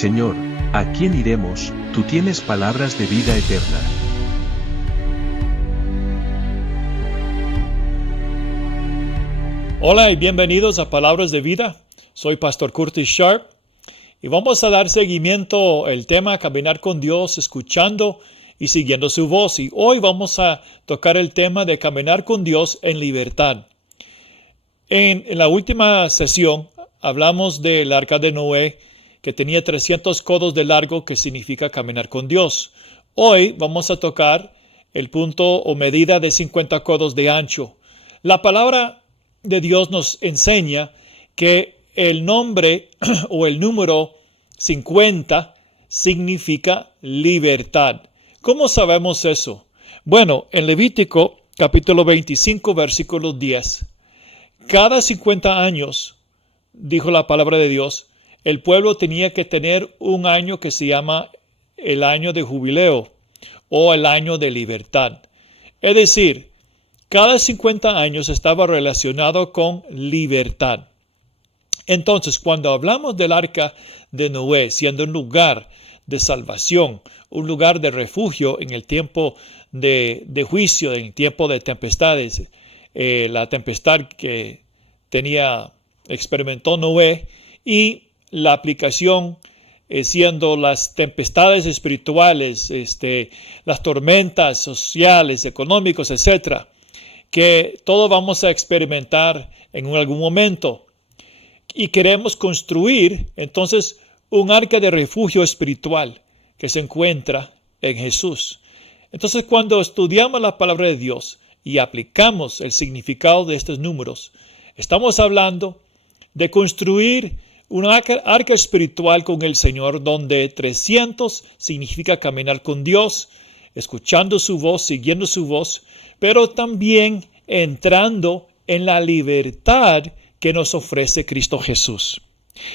Señor, ¿a quién iremos? Tú tienes palabras de vida eterna. Hola y bienvenidos a Palabras de Vida. Soy Pastor Curtis Sharp y vamos a dar seguimiento al tema Caminar con Dios, escuchando y siguiendo su voz. Y hoy vamos a tocar el tema de caminar con Dios en libertad. En la última sesión hablamos del arca de Noé, que tenía 300 codos de largo, que significa caminar con Dios. Hoy vamos a tocar el punto o medida de 50 codos de ancho. La palabra de Dios nos enseña que el nombre o el número 50 significa libertad. ¿Cómo sabemos eso? Bueno, en Levítico capítulo 25, versículo 10. Cada 50 años, dijo la palabra de Dios, el pueblo tenía que tener un año que se llama el año de jubileo o el año de libertad. Es decir, cada 50 años estaba relacionado con libertad. Entonces, cuando hablamos del arca de Noé, siendo un lugar de salvación, un lugar de refugio en el tiempo de juicio, en el tiempo de tempestades, la tempestad que experimentó Noé, y la aplicación siendo las tempestades espirituales, las tormentas sociales, económicas, etc., que todos vamos a experimentar en algún momento. Y queremos construir entonces un arca de refugio espiritual que se encuentra en Jesús. Entonces, cuando estudiamos la palabra de Dios y aplicamos el significado de estos números, estamos hablando de construir una arca espiritual con el Señor, donde 300 significa caminar con Dios, escuchando su voz, siguiendo su voz, pero también entrando en la libertad que nos ofrece Cristo Jesús.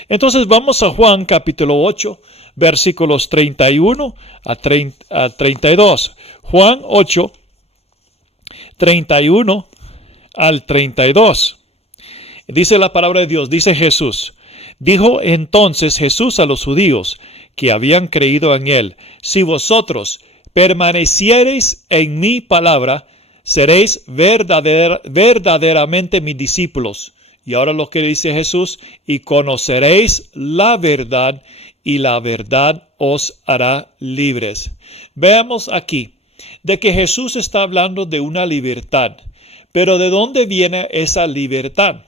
Entonces vamos a Juan capítulo 8, versículos 31 a 32. Juan 8, 31 al 32. Dice la palabra de Dios, dice Jesús. Dijo entonces Jesús a los judíos que habían creído en él: si vosotros permaneciereis en mi palabra, seréis verdaderamente mis discípulos. Y ahora lo que dice Jesús: y conoceréis la verdad, y la verdad os hará libres. Veamos aquí de que Jesús está hablando de una libertad. Pero ¿de dónde viene esa libertad?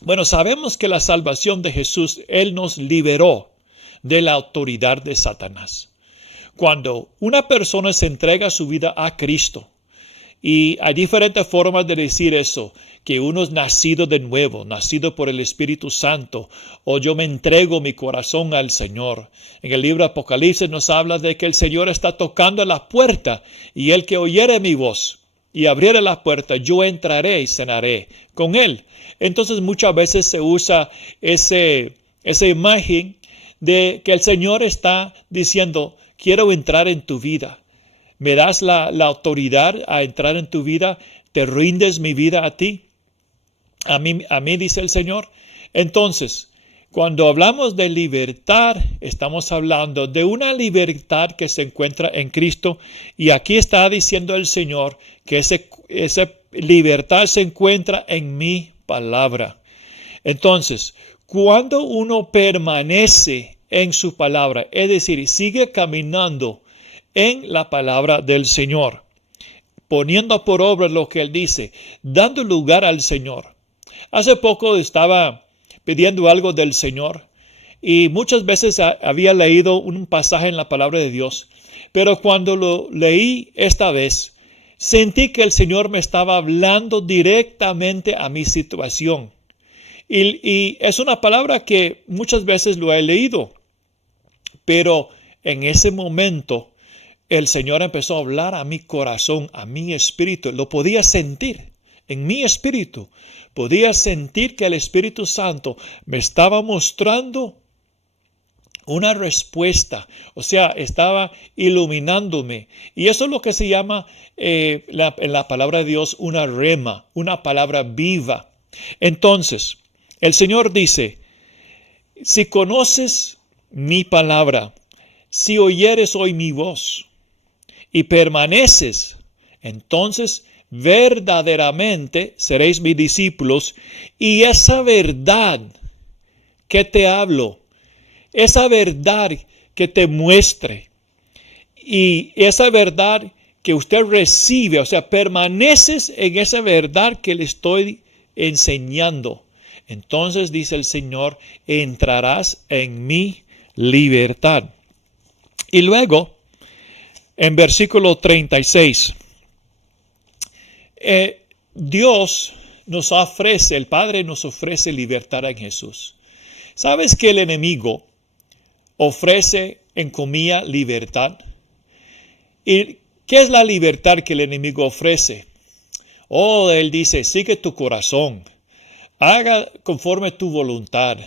Bueno, sabemos que la salvación de Jesús, Él nos liberó de la autoridad de Satanás. Cuando una persona se entrega su vida a Cristo, y hay diferentes formas de decir eso, que uno es nacido de nuevo, nacido por el Espíritu Santo, o yo me entrego mi corazón al Señor. En el libro de Apocalipsis nos habla de que el Señor está tocando a la puerta, y el que oyere mi voz y abriere la puerta, yo entraré y cenaré con él. Entonces muchas veces se usa esa imagen de que el Señor está diciendo: quiero entrar en tu vida. ¿Me das la autoridad a entrar en tu vida? ¿Te rindes mi vida a ti? A mí, dice el Señor. Entonces, cuando hablamos de libertad, estamos hablando de una libertad que se encuentra en Cristo. Y aquí está diciendo el Señor que esa libertad se encuentra en mi palabra. Entonces, cuando uno permanece en su palabra, es decir, sigue caminando en la palabra del Señor, poniendo por obra lo que Él dice, dando lugar al Señor. Hace poco estaba pidiendo algo del Señor y muchas veces había leído un pasaje en la palabra de Dios, pero cuando lo leí esta vez, sentí que el Señor me estaba hablando directamente a mi situación. Y es una palabra que muchas veces lo he leído, pero en ese momento el Señor empezó a hablar a mi corazón, a mi espíritu. Lo podía sentir en mi espíritu. Podía sentir que el Espíritu Santo me estaba mostrando una respuesta. O sea, estaba iluminándome. Y eso es lo que se llama en la palabra de Dios una rema, una palabra viva. Entonces, el Señor dice: si conoces mi palabra, si oyeres hoy mi voz y permaneces, entonces verdaderamente seréis mis discípulos, y esa verdad que te hablo, esa verdad que te muestre, y esa verdad que usted recibe, o sea, permaneces en esa verdad que le estoy enseñando. Entonces dice el Señor, entrarás en mi libertad. Y luego, en versículo 36, Dios nos ofrece, el Padre nos ofrece libertad en Jesús. ¿Sabes que el enemigo ofrece en comida libertad? ¿Y qué es la libertad que el enemigo ofrece? Oh, él dice, sigue tu corazón, haga conforme tu voluntad,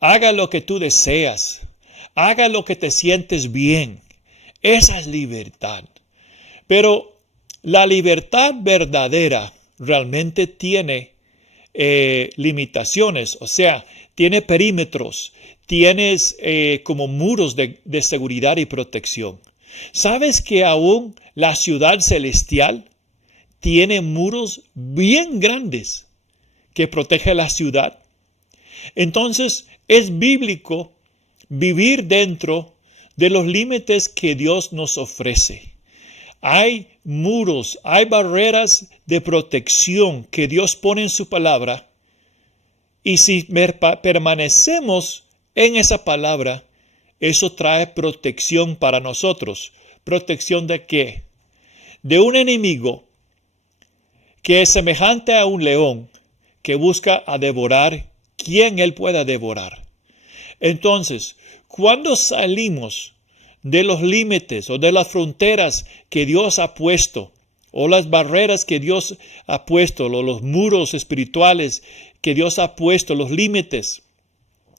haga lo que tú deseas, haga lo que te sientes bien. Esa es libertad. Pero la libertad verdadera realmente tiene limitaciones, o sea, tiene perímetros, tienes como muros de seguridad y protección. ¿Sabes que aún la ciudad celestial tiene muros bien grandes que protegen la ciudad? Entonces, es bíblico vivir dentro de los límites que Dios nos ofrece. Hay muros, hay barreras de protección que Dios pone en su palabra, y si permanecemos en esa palabra, eso trae protección para nosotros. ¿Protección de qué? De un enemigo que es semejante a un león que busca a devorar quien él pueda devorar. Entonces, cuando salimos de los límites o de las fronteras que Dios ha puesto, o las barreras que Dios ha puesto, o los muros espirituales que Dios ha puesto, los límites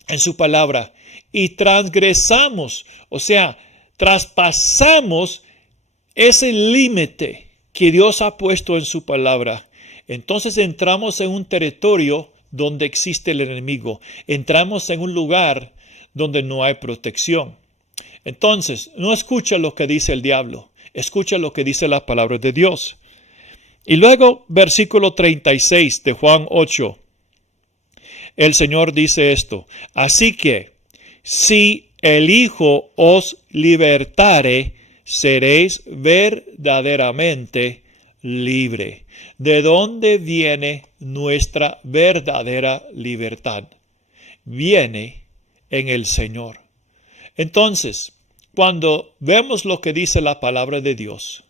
en su palabra, y transgresamos, o sea, traspasamos ese límite que Dios ha puesto en su palabra, entonces entramos en un territorio donde existe el enemigo, entramos en un lugar donde no hay protección. Entonces, no escucha lo que dice el diablo, escucha lo que dice la palabra de Dios. Y luego, versículo 36 de Juan 8, el Señor dice esto: así que, si el Hijo os libertare, seréis verdaderamente libre. ¿De dónde viene nuestra verdadera libertad? Viene en el Señor. Entonces, cuando vemos lo que dice la palabra de Dios,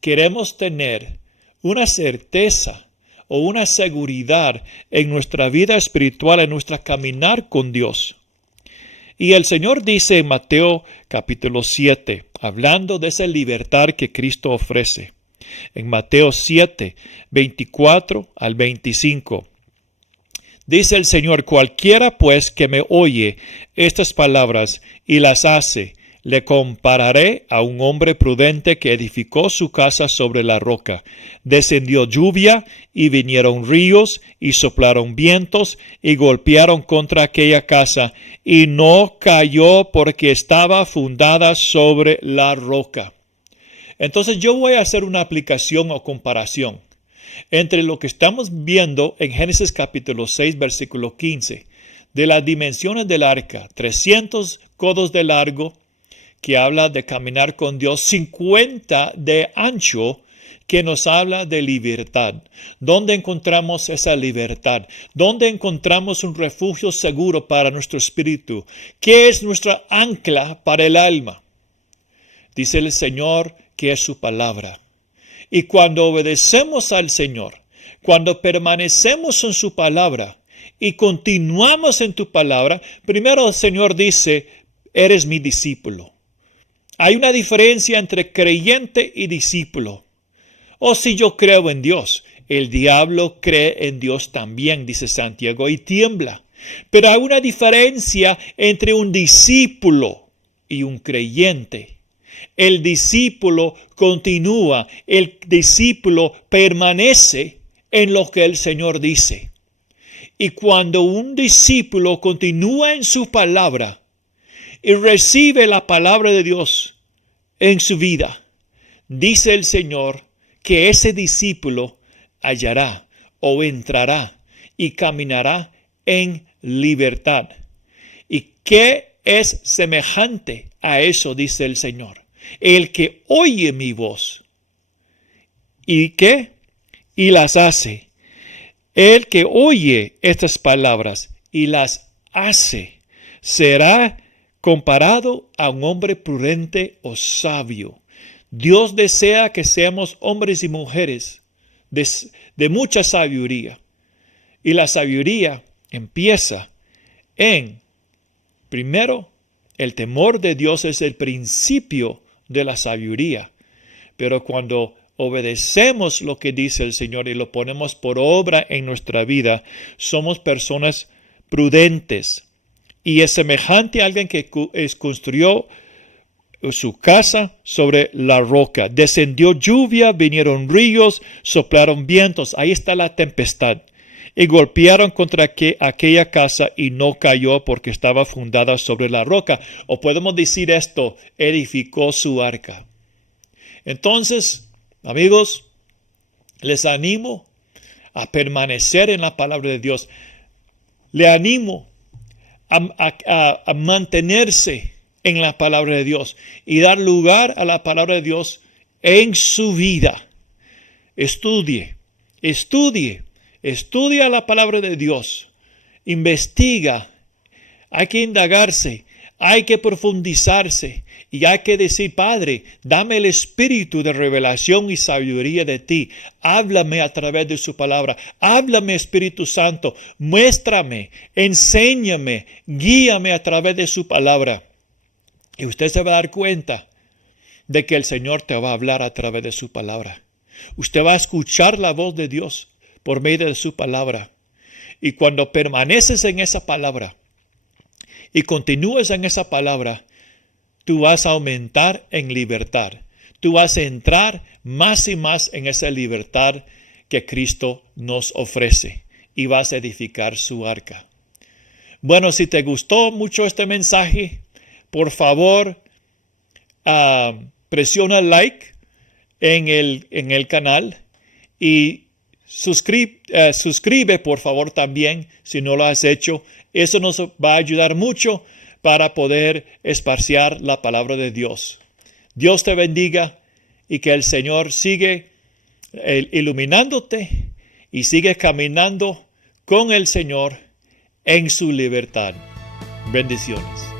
queremos tener una certeza o una seguridad en nuestra vida espiritual, en nuestro caminar con Dios. Y el Señor dice en Mateo capítulo 7, hablando de esa libertad que Cristo ofrece, en Mateo 7, 24 al 25, dice el Señor: cualquiera pues que me oye estas palabras y las hace, le compararé a un hombre prudente que edificó su casa sobre la roca. Descendió lluvia y vinieron ríos y soplaron vientos y golpearon contra aquella casa, y no cayó porque estaba fundada sobre la roca. Entonces yo voy a hacer una aplicación o comparación entre lo que estamos viendo en Génesis capítulo 6, versículo 15, de las dimensiones del arca, 300 codos de largo, que habla de caminar con Dios, 50 de ancho, que nos habla de libertad. ¿Dónde encontramos esa libertad? ¿Dónde encontramos un refugio seguro para nuestro espíritu? ¿Qué es nuestra ancla para el alma? Dice el Señor que es su palabra. Y cuando obedecemos al Señor, cuando permanecemos en su palabra y continuamos en tu palabra, primero el Señor dice: eres mi discípulo. Hay una diferencia entre creyente y discípulo. O si yo creo en Dios, el diablo cree en Dios también, dice Santiago, y tiembla. Pero hay una diferencia entre un discípulo y un creyente. El discípulo continúa, el discípulo permanece en lo que el Señor dice. Y cuando un discípulo continúa en su palabra y recibe la palabra de Dios en su vida, dice el Señor que ese discípulo hallará o entrará y caminará en libertad. ¿Y qué es semejante a eso? Dice el Señor. El que oye mi voz. ¿Y qué? Y las hace. El que oye estas palabras y las hace será comparado a un hombre prudente o sabio. Dios desea que seamos hombres y mujeres de mucha sabiduría. Y la sabiduría empieza en, primero, el temor de Dios es el principio de la sabiduría. Pero cuando obedecemos lo que dice el Señor y lo ponemos por obra en nuestra vida, somos personas prudentes. Y es semejante a alguien que construyó su casa sobre la roca. Descendió lluvia, vinieron ríos, soplaron vientos. Ahí está la tempestad. Y golpearon contra aquella casa y no cayó porque estaba fundada sobre la roca. O podemos decir esto, edificó su arca. Entonces, amigos, les animo a permanecer en la palabra de Dios. Le animo a mantenerse en la palabra de Dios y dar lugar a la palabra de Dios en su vida. Estudie la palabra de Dios. Investiga. Hay que indagarse, hay que profundizarse y hay que decir, Padre, dame el espíritu de revelación y sabiduría de ti. Háblame a través de su palabra. Háblame, Espíritu Santo. Muéstrame, enséñame, guíame a través de su palabra. Y usted se va a dar cuenta de que el Señor te va a hablar a través de su palabra. Usted va a escuchar la voz de Dios por medio de su palabra. Y cuando permaneces en esa palabra y continúes en esa palabra, tú vas a aumentar en libertad. Tú vas a entrar más y más en esa libertad que Cristo nos ofrece y vas a edificar su arca. Bueno, si te gustó mucho este mensaje, por favor, presiona like en el canal y suscribe, por favor, también, si no lo has hecho. Eso nos va a ayudar mucho para poder esparciar la palabra de Dios. Dios te bendiga y que el Señor sigue iluminándote y sigue caminando con el Señor en su libertad. Bendiciones.